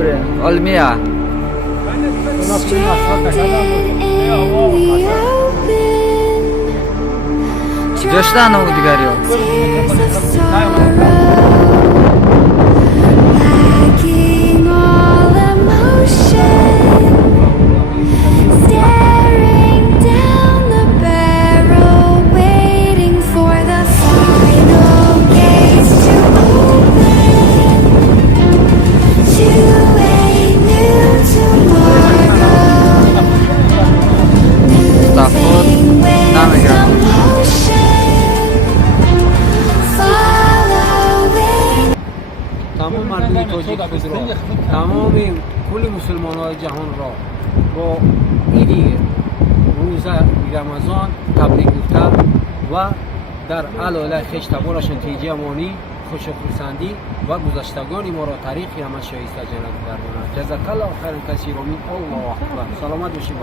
بره علمیه جشتن او دیگری تمام مردم تاجیک خود را، تمام کل مسلمان های جهان را با عید روزه رمضان تبریک گفته و در علاوه خوش تبارشان تیجی امانی خوش و خرسندی و گذشتگان ما را تاریخ رحمت شایسته جنت گرداند. جزاک الله خیر کثیر. آمین. الله اکبر. سلامت باشید.